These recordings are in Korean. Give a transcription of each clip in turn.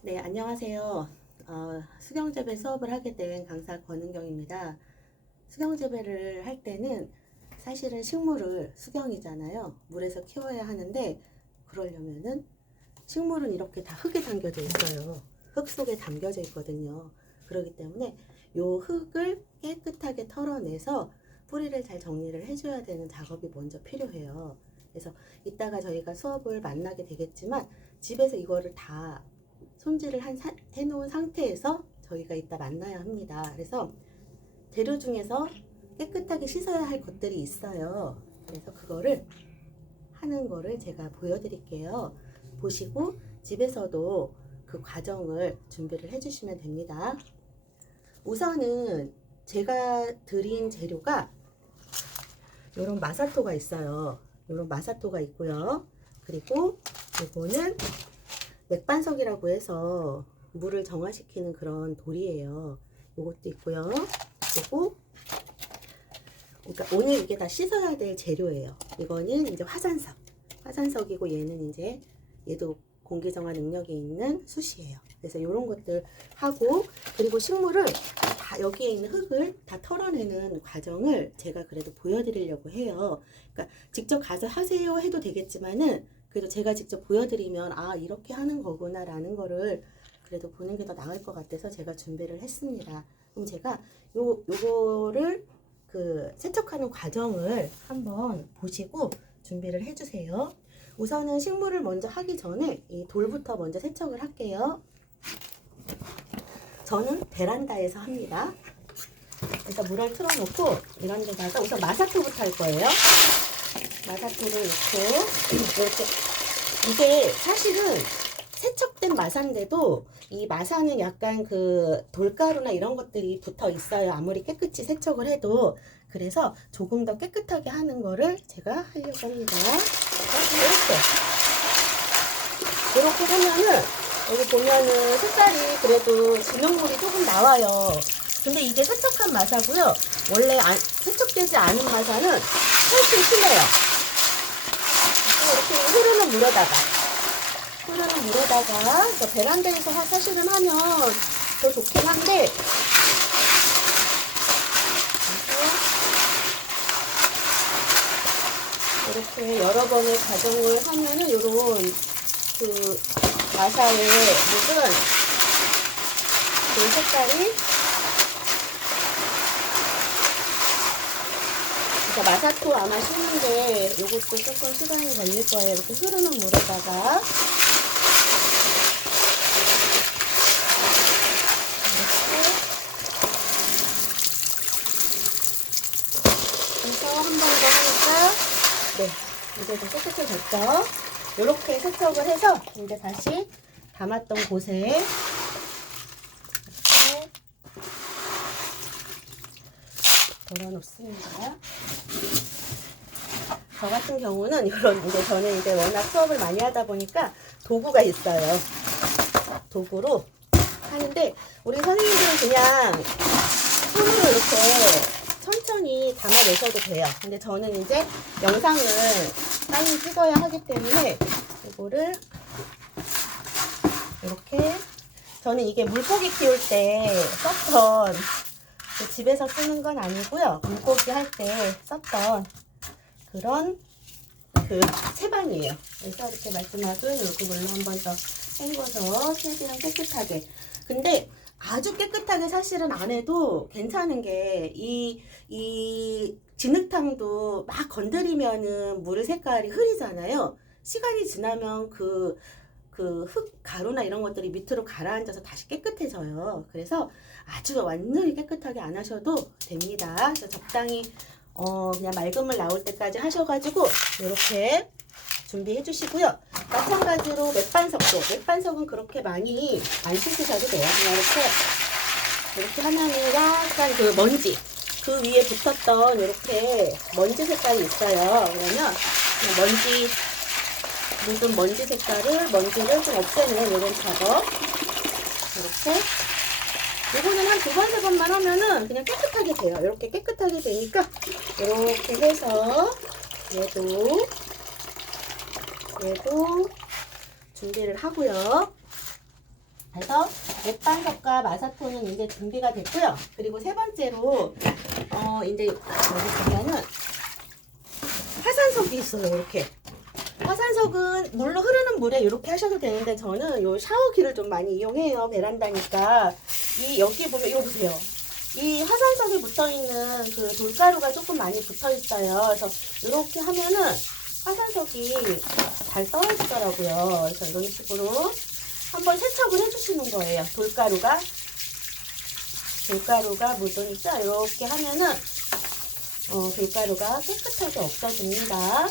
네, 안녕하세요. 수경재배 수업을 하게 된 강사 권은경입니다. 수경재배를 할 때는 사실은 식물을 수경이잖아요. 물에서 키워야 하는데 그러려면은 식물은 이렇게 다 흙에 담겨져 있어요. 흙 속에 담겨져 있거든요. 그렇기 때문에 요 흙을 깨끗하게 털어내서 뿌리를 잘 정리를 해줘야 되는 작업이 먼저 필요해요. 그래서 이따가 저희가 수업을 만나게 되겠지만 집에서 이거를 다 손질을 해놓은 상태에서 저희가 이따 만나야 합니다. 그래서 재료 중에서 깨끗하게 씻어야 할 것들이 있어요. 그래서 그거를 하는 거를 제가 보여드릴게요. 보시고 집에서도 그 과정을 준비를 해주시면 됩니다. 우선은 제가 드린 재료가 이런 마사토가 있어요. 이런 마사토가 있고요. 그리고 이거는 맥반석이라고 해서 물을 정화시키는 그런 돌이에요. 이것도 있고요. 그리고 그러니까 오늘 이게 다 씻어야 될 재료예요. 이거는 이제 화산석이고 얘는 이제 얘도 공기 정화 능력이 있는 숯이에요. 그래서 이런 것들 하고, 그리고 식물을 다 여기에 있는 흙을 다 털어내는 과정을 제가 그래도 보여드리려고 해요. 그러니까 직접 가서 하세요 해도 되겠지만은 그래도 제가 직접 보여드리면 아 이렇게 하는 거구나 라는 거를 그래도 보는 게 더 나을 것 같아서 제가 준비를 했습니다. 그럼 제가 요거를 그 세척하는 과정을 한번 보시고 준비를 해주세요. 우선은 식물을 먼저 하기 전에 이 돌부터 먼저 세척을 할게요. 저는 베란다에서 합니다. 그래서 물을 틀어놓고 이런 데다가 우선 마사토부터 할 거예요. 마사토를 넣고 이렇게, 이게 사실은 세척된 마사인데도 이 마사는 약간 그 돌가루나 이런 것들이 붙어 있어요. 아무리 깨끗이 세척을 해도. 그래서 조금 더 깨끗하게 하는 거를 제가 하려고 합니다. 이렇게 하면은 여기 보면은 색깔이 그래도 진흙물이 조금 나와요. 근데 이게 세척한 마사고요. 원래 세척되지 않은 마사는 훨씬 심해요. 이렇게 흐르는 물에다가 베란다에서 사실은 하면 더 좋긴 한데 이렇게 여러 번의 과정을 하면은 요런 그 마사의 묻은 그 색깔이, 그러니까 마사토 아마 씻는데 요것도 조금 시간이 걸릴 거예요. 이렇게 흐르는 물에다가 한 번 더 하니까 네, 이제 좀 깨끗해졌죠. 이렇게 세척을 해서 이제 다시 담았던 곳에 이렇게 덜어놓습니다. 저 같은 경우는 이런 이제 저는 이제 워낙 수업을 많이 하다 보니까 도구가 있어요. 도구로 하는데 우리 선생님들은 그냥 손으로 이렇게 천천히 담아내셔도 돼요. 근데 저는 이제 영상을 빨리 찍어야 하기 때문에 이거를 이렇게, 저는 이게 물고기 키울 때 썼던, 집에서 쓰는 건 아니고요. 물고기 할 때 썼던 그런 그 채반이에요. 그래서 이렇게 말씀하고 이렇게 물로 한 번 더 헹궈서 최대한 깨끗하게. 근데 아주 깨끗하게 사실은 안 해도 괜찮은 게 이 진흙탕도 막 건드리면은 물 색깔이 흐리잖아요. 시간이 지나면 그 흙 가루나 이런 것들이 밑으로 가라앉아서 다시 깨끗해져요. 그래서 아주 완전히 깨끗하게 안 하셔도 됩니다. 그래서 적당히 그냥 맑은 물 나올 때까지 하셔가지고 이렇게 준비해 주시고요. 마찬가지로 맥반석은 그렇게 많이 안 씻으셔도 돼요. 그냥 이렇게 하면은 약간 그 먼지, 그 위에 붙었던 이렇게 먼지 색깔이 있어요. 그러면 묻은 먼지를 좀 없애는 이런 작업. 이렇게. 이거는 한 2번, 3번만 하면은 그냥 깨끗하게 돼요. 이렇게 깨끗하게 되니까 이렇게 해서 얘도 준비를 하고요. 그래서 맥반석과 마사토는 이제 준비가 됐고요. 그리고 세 번째로 이제 여기 보면은 화산석이 있어요. 이렇게 화산석은 물로 흐르는 물에 이렇게 하셔도 되는데 저는 요 샤워기를 좀 많이 이용해요. 베란다니까. 여기 보면 이거 보세요. 이 화산석에 붙어있는 그 돌가루가 조금 많이 붙어있어요. 그래서 이렇게 하면은 화산석이 잘 떨어지더라고요. 그래서 이런 식으로 한번 세척을 해주시는 거예요. 돌가루가 묻으니까 이렇게 하면은 돌가루가 깨끗하게 없어집니다.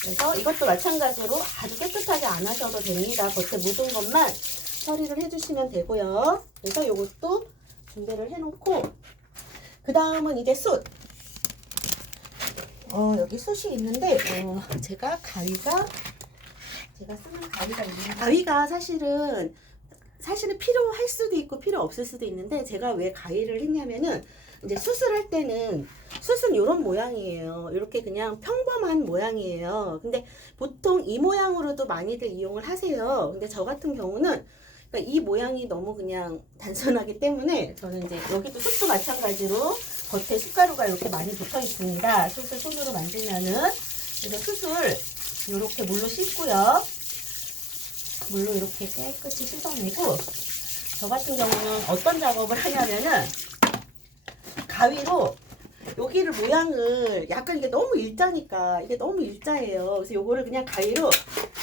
그래서 이것도 마찬가지로 아주 깨끗하게 안 하셔도 됩니다. 겉에 묻은 것만 처리를 해주시면 되고요. 그래서 이것도 준비를 해놓고 그 다음은 이제 숯. 여기 숯이 있는데 제가 쓰는 가위가 있는데 가위가 사실은 필요할 수도 있고 필요 없을 수도 있는데 제가 왜 가위를 했냐면은 이제 숯을 할 때는 숯은 이런 모양이에요. 이렇게 그냥 평범한 모양이에요. 근데 보통 이 모양으로도 많이들 이용을 하세요. 근데 저 같은 경우는 그러니까 이 모양이 너무 그냥 단순하기 때문에 저는 이제 여기도 숯도 마찬가지로 겉에 숯가루가 이렇게 많이 붙어 있습니다. 숯을 손으로 만들면은 그래서 숯을 이렇게 물로 씻고요. 물로 이렇게 깨끗이 씻어내고 저 같은 경우는 어떤 작업을 하냐면은 가위로 여기를 모양을 약간 이게 너무 일자니까 이게 너무 일자예요. 그래서 요거를 그냥 가위로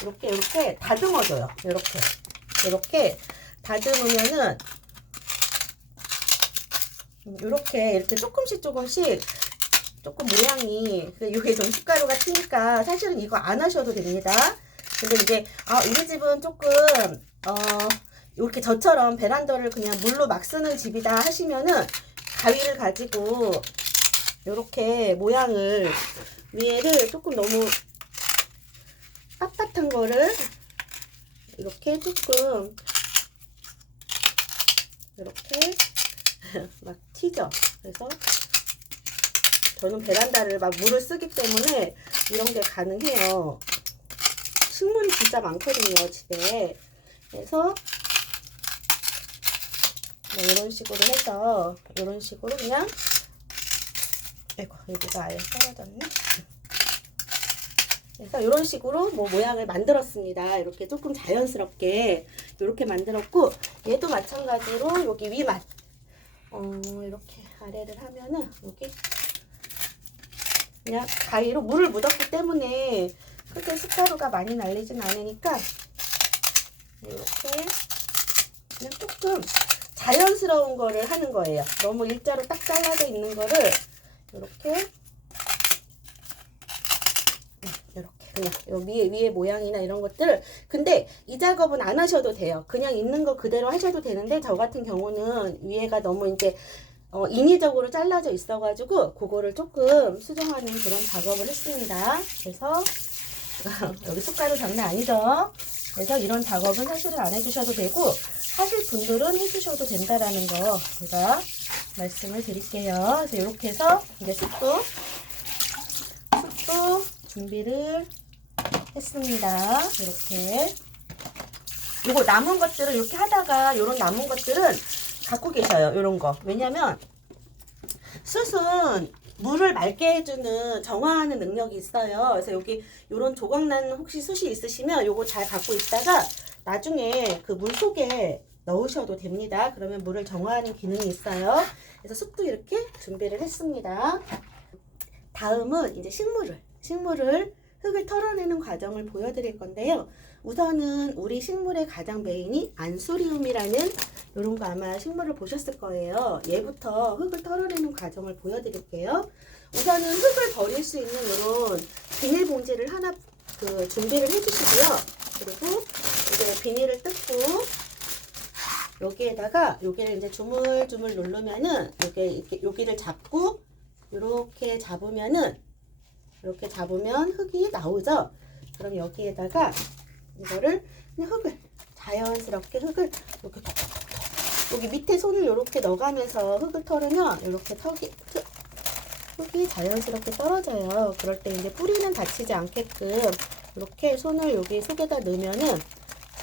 이렇게 다듬어줘요. 이렇게 다듬으면은 이렇게 조금씩 조금 모양이 이게 좀 숟가루가 튀니까 사실은 이거 안 하셔도 됩니다. 근데 이제 우리 집은 조금 이렇게 저처럼 베란다를 그냥 물로 막 쓰는 집이다 하시면은 가위를 가지고 이렇게 모양을 위에를 조금 너무 빳빳한 거를 이렇게 조금 이렇게 막 튀죠. 그래서 저는 베란다를 막 물을 쓰기 때문에 이런 게 가능해요. 식물이 진짜 많거든요, 집에. 그래서 이런 식으로 해서 이런 식으로 그냥 아이고 여기가 아예 떨어졌네. 그래서 이런 식으로 모양을 만들었습니다. 이렇게 조금 자연스럽게 이렇게 만들었고 얘도 마찬가지로 여기 위만 이렇게 아래를 하면은 여기 그냥 가위로 물을 묻었기 때문에 크게 숟가루가 많이 날리진 않으니까 이렇게 그냥 조금 자연스러운 거를 하는 거예요. 너무 일자로 딱 잘라져 있는 거를 이렇게 그냥 요 위에 모양이나 이런 것들. 근데 이 작업은 안 하셔도 돼요. 그냥 있는 거 그대로 하셔도 되는데 저 같은 경우는 위에가 너무 이제 인위적으로 잘라져 있어가지고 그거를 조금 수정하는 그런 작업을 했습니다. 그래서 여기 숟가루 장난 아니죠? 그래서 이런 작업은 사실은 안 해주셔도 되고 하실 분들은 해주셔도 된다라는 거 제가 말씀을 드릴게요. 그래서 이렇게 해서 이제 숯도 준비를 했습니다. 이렇게 요거 남은 것들을 이렇게 하다가 요런 남은 것들은 갖고 계셔요. 요런 거. 왜냐면 숯은 물을 맑게 해주는 정화하는 능력이 있어요. 그래서 여기 요런 조각난 혹시 숯이 있으시면 요거 잘 갖고 있다가 나중에 그 물 속에 넣으셔도 됩니다. 그러면 물을 정화하는 기능이 있어요. 그래서 숯도 이렇게 준비를 했습니다. 다음은 이제 식물을 흙을 털어내는 과정을 보여드릴 건데요. 우선은 우리 식물의 가장 메인이 안수리움이라는 이런 거 아마 식물을 보셨을 거예요. 얘부터 흙을 털어내는 과정을 보여드릴게요. 우선은 흙을 버릴 수 있는 이런 비닐봉지를 하나 준비를 해주시고요. 그리고 이제 비닐을 뜯고 여기에다가 여기를 이제 주물주물 누르면은 여기를 잡고 이렇게 잡으면 흙이 나오죠. 그럼 여기에다가 이거를 그냥 자연스럽게 흙을 이렇게 여기 밑에 손을 이렇게 넣어가면서 흙을 털으면 이렇게 흙이 자연스럽게 떨어져요. 그럴 때 이제 뿌리는 다치지 않게끔 이렇게 손을 여기 속에다 넣으면은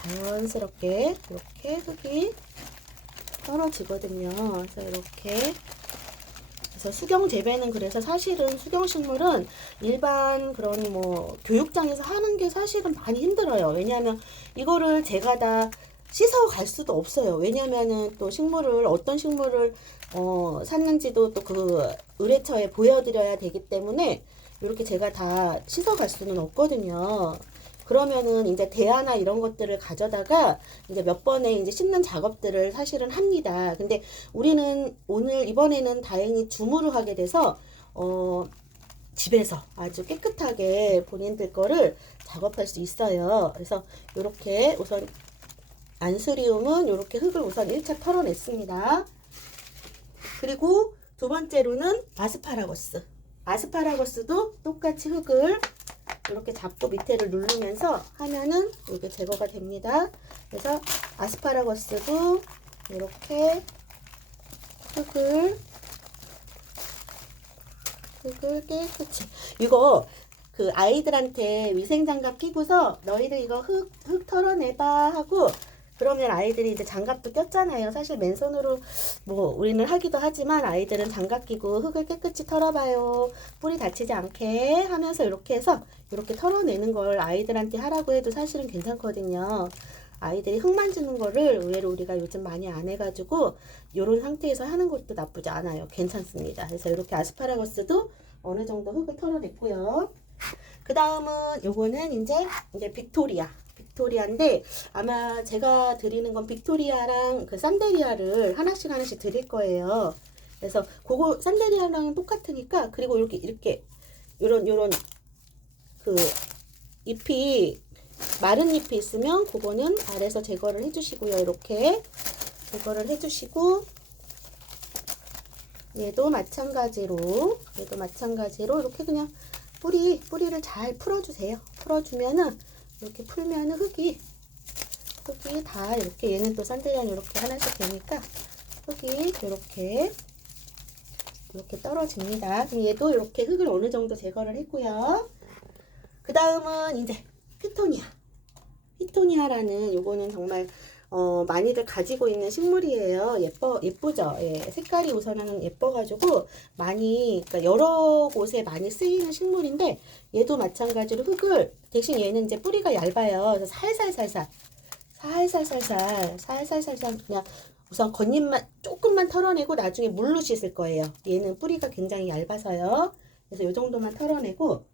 자연스럽게 이렇게 흙이 떨어지거든요. 그래서 이렇게. 그래서 수경 재배는 그래서 사실은 수경 식물은 일반 그런 뭐 교육장에서 하는 게 사실은 많이 힘들어요. 왜냐하면 이거를 제가 다 씻어 갈 수도 없어요. 왜냐면은 또 식물을 어떤 식물을 샀는지도 또 그 의뢰처에 보여드려야 되기 때문에 이렇게 제가 다 씻어 갈 수는 없거든요. 그러면은 이제 대야나 이런 것들을 가져다가 이제 몇 번에 이제 씻는 작업들을 사실은 합니다. 근데 우리는 이번에는 다행히 줌으로 하게 돼서 집에서 아주 깨끗하게 본인들 거를 작업할 수 있어요. 그래서 이렇게 우선 안스리움은 이렇게 흙을 우선 1차 털어냈습니다. 그리고 두 번째로는 아스파라거스. 아스파라거스도 똑같이 흙을 이렇게 잡고 밑에를 누르면서 하면은 이게 제거가 됩니다. 그래서 아스파라거스도 이렇게 흙을 깨끗이. 이거 그 아이들한테 위생장갑 끼고서 너희들 이거 흙 털어내봐 하고 그러면 아이들이 이제 장갑도 꼈잖아요. 사실 맨손으로 뭐 우리는 하기도 하지만 아이들은 장갑 끼고 흙을 깨끗이 털어봐요. 뿌리 다치지 않게 하면서 이렇게 해서 이렇게 털어내는 걸 아이들한테 하라고 해도 사실은 괜찮거든요. 아이들이 흙 만지는 거를 의외로 우리가 요즘 많이 안 해가지고 이런 상태에서 하는 것도 나쁘지 않아요. 괜찮습니다. 그래서 이렇게 아스파라거스도 어느 정도 흙을 털어냈고요. 그 다음은 요거는 이제 빅토리아인데 아마 제가 드리는 건 빅토리아랑 그 산데리아를 하나씩 드릴 거예요. 그래서 그거 산데리아랑 똑같으니까 그리고 이렇게 요런 그 잎이 마른 잎이 있으면 그거는 아래서 제거를 해주시고요. 이렇게 제거를 해주시고 얘도 마찬가지로 이렇게 그냥 뿌리를 잘 풀어주세요. 풀어주면은 이렇게 풀면은 흙이 다 이렇게 얘는 또 산데리아는 이렇게 하나씩 되니까 흙이 이렇게 떨어집니다. 그럼 얘도 이렇게 흙을 어느 정도 제거를 했고요. 그 다음은 이제 피토니아라는 요거는 정말 많이들 가지고 있는 식물이에요. 예쁘죠? 예, 색깔이 우선은 예뻐가지고 그러니까 여러 곳에 많이 쓰이는 식물인데 얘도 마찬가지로 흙을 대신 얘는 이제 뿌리가 얇아요. 그래서 살살살 그냥 우선 겉잎만 조금만 털어내고 나중에 물로 씻을 거예요. 얘는 뿌리가 굉장히 얇아서요. 그래서 요 정도만 털어내고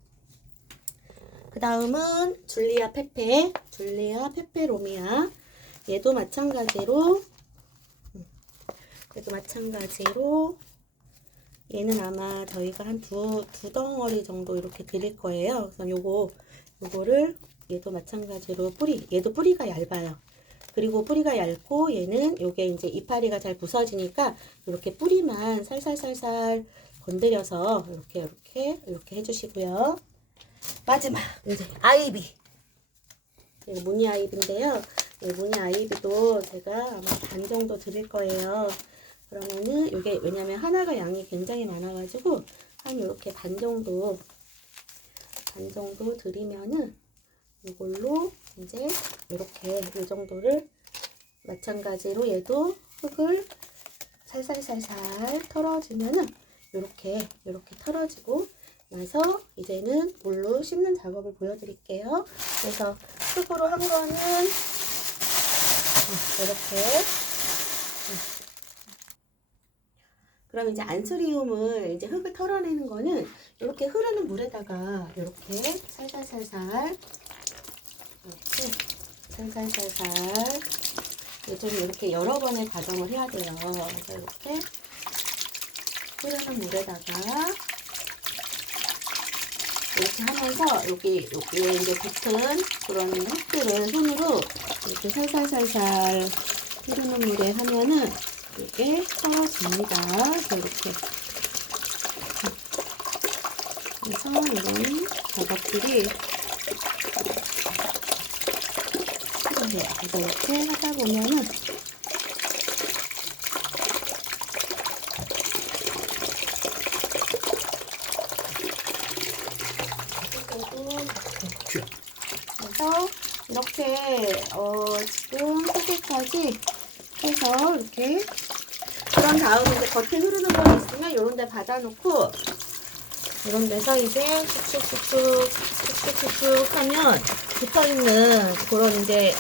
그 다음은 줄리아 페페로미아. 얘도 마찬가지로 얘는 아마 저희가 한 두 덩어리 정도 이렇게 드릴 거예요. 그래서 요거를 얘도 마찬가지로 얘도 뿌리가 얇아요. 그리고 뿌리가 얇고 얘는 요게 이제 이파리가 잘 부서지니까 이렇게 뿌리만 살살살살 건드려서 이렇게 해주시고요. 마지막 이제 아이비. 이거 무늬 아이비인데요. 이 무늬 아이비도 제가 아마 반 정도 드릴 거예요. 그러면은 이게 왜냐면 하나가 양이 굉장히 많아가지고 한 이렇게 반 정도 드리면은 이걸로 이제 이렇게 이 정도를 마찬가지로 얘도 흙을 살살살살 털어주면은 이렇게 털어지고 나서 이제는 물로 씻는 작업을 보여드릴게요. 그래서 흙으로 한 거는 이렇게. 그럼 이제 안스리움을 이제 흙을 털어내는 거는 이렇게 흐르는 물에다가 이렇게 살살살살 좀 이렇게 여러 번의 과정을 해야 돼요. 그래서 이렇게 흐르는 물에다가 이렇게 하면서 여기에 이제 붙은 그런 흙들을 손으로 이렇게 살살살살 흐르는 물에 하면은 이게 털어집니다. 그래서 이렇게 그래서 이런 작업들이 필요해요. 그래서 이렇게 하다 보면은 그래서 이렇게 정도까지 해서 이렇게. 그런 다음에 이제 겉에 흐르는 거 있으면 이런 데 받아놓고 이런 데서 이제 쑥쑥쑥쑥 하면 붙어있는 그런 이제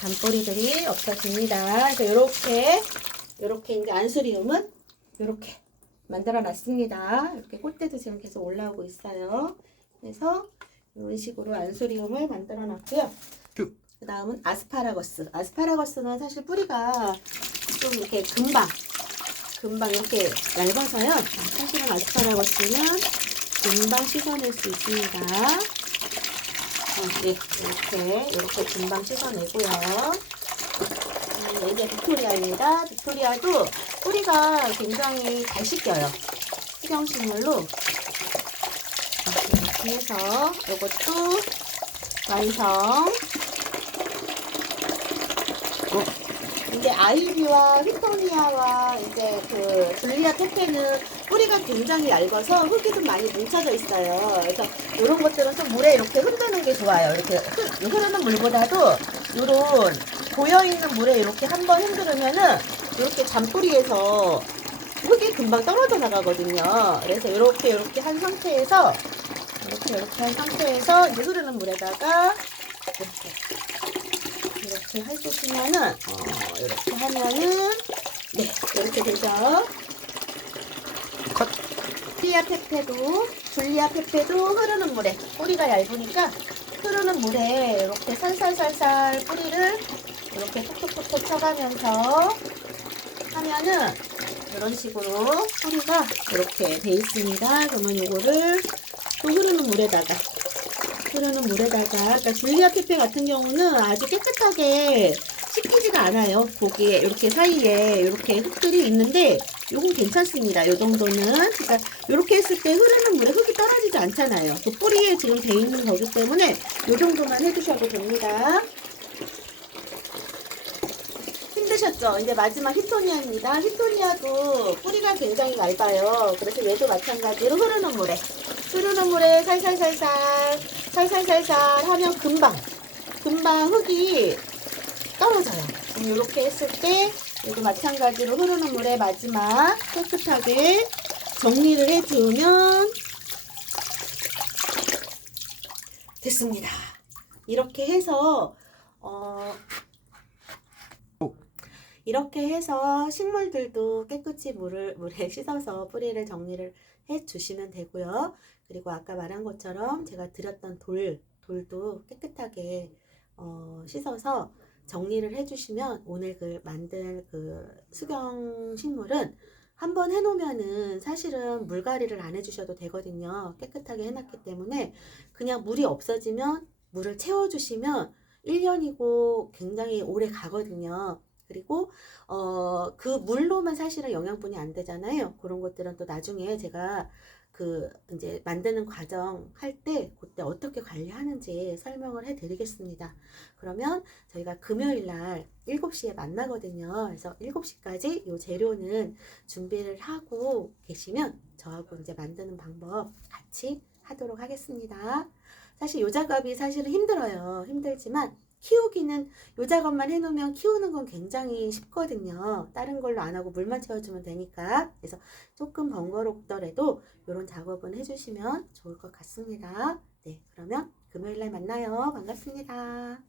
잔뿌리들이 없어집니다. 그래서 요렇게 이제 안수리움은 요렇게 만들어 놨습니다. 이렇게 꼴대도 지금 계속 올라오고 있어요. 그래서 이런 식으로 안수리움을 만들어 놨고요. 그 다음은 아스파라거스. 아스파라거스는 사실 뿌리가 좀 이렇게 금방 이렇게 얇아서요. 사실은 아스파라거스는 금방 씻어낼 수 있습니다. 네, 이렇게 금방 씻어내고요. 이게 빅토리아입니다. 빅토리아도 뿌리가 굉장히 잘 씻겨요. 수경식물로. 이렇게 해서 이것도 완성. 이제 아이비와 휘토니아와 이제 그 줄리아 페페는 뿌리가 굉장히 얇아서 흙이 좀 많이 뭉쳐져 있어요. 그래서 이런 것들은 좀 물에 이렇게 흔드는 게 좋아요. 이렇게 흐르는 물보다도 이런 고여있는 물에 이렇게 한번 흔들으면은 이렇게 잔뿌리에서 흙이 금방 떨어져 나가거든요. 그래서 이렇게 한 상태에서 이렇게 한 상태에서 이제 흐르는 물에다가 이렇게 해주시면은 이렇게 하면은 네 이렇게 되죠. 줄리아 페페도 흐르는 물에 뿌리가 얇으니까 흐르는 물에 이렇게 살살살살 뿌리를 이렇게 톡톡톡톡 쳐가면서 하면은 이런 식으로 뿌리가 이렇게 돼 있습니다. 그러면 이거를 또 흐르는 물에다가 그러니까 줄리아 페페 같은 경우는 아주 깨끗하게 씻기지가 않아요. 거기에 이렇게 사이에 이렇게 흙들이 있는데 요건 괜찮습니다. 요 정도는. 그러니까 이렇게 했을 때 흐르는 물에 흙이 떨어지지 않잖아요. 그 뿌리에 지금 돼 있는 거기 때문에 요 정도만 해주셔도 됩니다. 힘드셨죠? 이제 마지막 히토니아입니다. 히토니아도 뿌리가 굉장히 얇아요. 그래서 얘도 마찬가지로 흐르는 물에 살살살살 하면 금방 흙이 떨어져요. 이렇게 했을 때 얘도 마찬가지로 흐르는 물에 마지막 깨끗하게 정리를 해주면 됐습니다. 이렇게 해서 식물들도 깨끗이 물에 씻어서 뿌리를 정리를 해 주시면 되고요. 그리고 아까 말한 것처럼 제가 드렸던 돌도 깨끗하게 씻어서 정리를 해 주시면 오늘 만든 수경 식물은 한번 해놓으면은 사실은 물갈이를 안 해주셔도 되거든요. 깨끗하게 해놨기 때문에 그냥 물이 없어지면 물을 채워주시면 1년이고 굉장히 오래 가거든요. 그리고 그 물로만 사실은 영양분이 안 되잖아요. 그런 것들은 또 나중에 제가 이제 만드는 과정 할 때 그때 어떻게 관리하는지 설명을 해 드리겠습니다. 그러면 저희가 금요일 날 7시에 만나거든요. 그래서 7시까지 이 재료는 준비를 하고 계시면 저하고 이제 만드는 방법 같이 하도록 하겠습니다. 사실 이 작업이 사실은 힘들어요. 힘들지만 키우기는 이 작업만 해놓으면 키우는 건 굉장히 쉽거든요. 다른 걸로 안 하고 물만 채워주면 되니까. 그래서 조금 번거롭더라도 이런 작업은 해주시면 좋을 것 같습니다. 네, 그러면 금요일날 만나요. 반갑습니다.